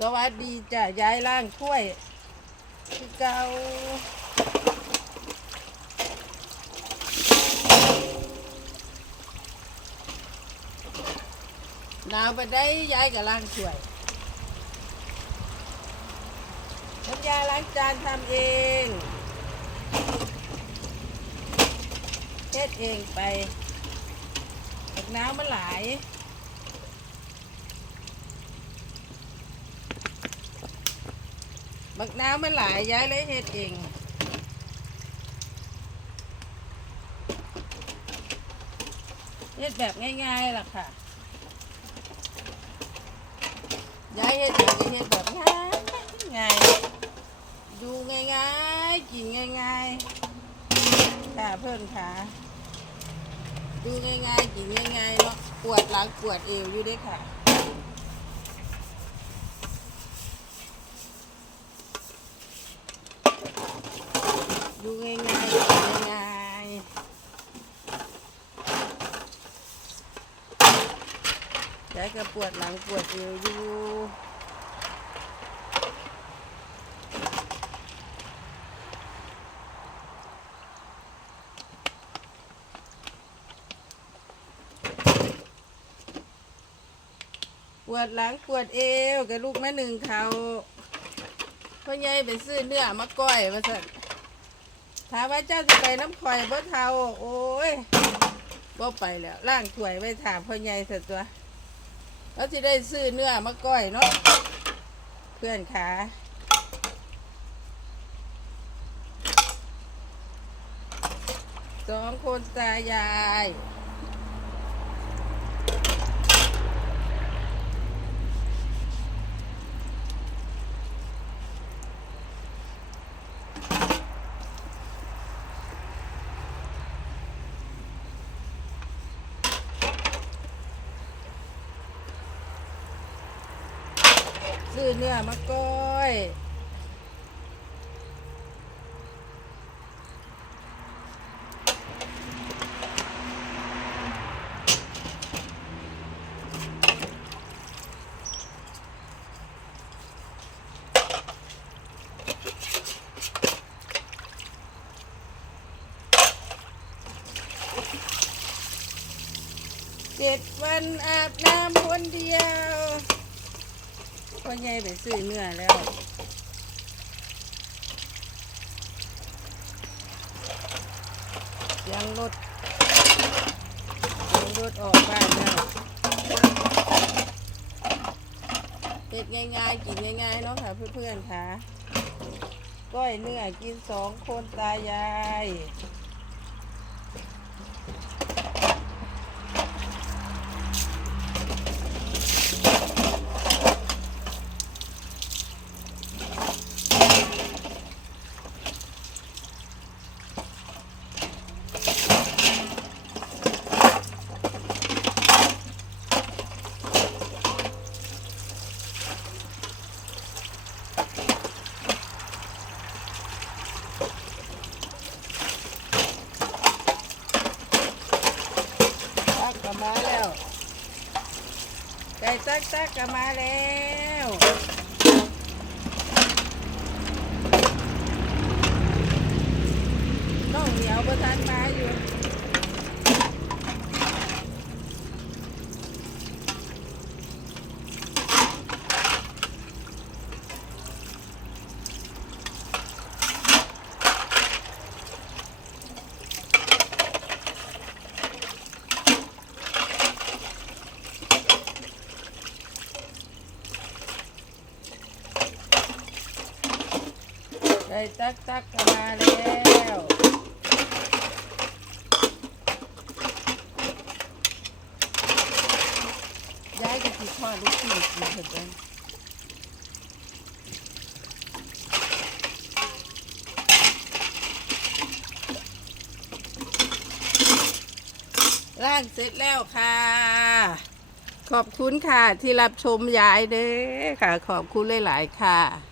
สวัสดีจ้ะย้ายล่างถ้วยคือเกาหนาวไปได้ย้ายกับล้างถ้วยน้ำยาล้างจานทำเองเฮ็ดเองไปบักน้ำมันหลาย บักน้ำมันหลายย้ายเลยเฮ็ดเองเฮ็ดแบบง่ายๆล่ะค่ะย้ายเฮ็ดเองเฮ็ดแบบง่ายง่ายดูง่ายๆกินง่ายๆค่ะเพื่อนค่ะดูง่ายๆกินง่ายๆเนาะปวดหลังปวดเอวอยู่ด้วยค่ะ ดูง่ายๆกินง่ายๆยายก็ปวดหลังปวดเอวอยู่ปวดหลังปวดเอวกับลูกแม่หนึ่งเขาพ่อใหญ่ไปซื้อเนื้อมาก้อยมาสั่น ถามว่าเจ้าจะไปน้ำข่อยบ่เท่าโอ้ยบ่ไปแล้วล่างถวยไว้ถามพ่อใหญ่สัตัวแล้วจะได้ซื้อเนื้อมาก้อยเนาะเพื่อนขาสองคนตายาย ซื้อเนื้อมาก้อยเจ็ดวันอาบน้ำคนเดียว พ่อใหญ่ไปซื้อเนื้อแล้วยังรถยังรถออกบ้านแล้วเฮ็ดง่ายๆ กินง่ายๆเนาะค่ะเพื่อนๆค่ะ ก้อยเนื้อกินสองคนตายาย ตักตักก็มาแล้วน้องเหนียวประทานมาอยู่ ตักตักมาแล้วย้ายกันที่ทอดลูกชิ้นกินเถอะเด้อร่างเสร็จแล้วค่ะ ขอบคุณค่ะที่รับชมยายเด้อค่ะ ขอบคุณหลาย ๆ ค่ะ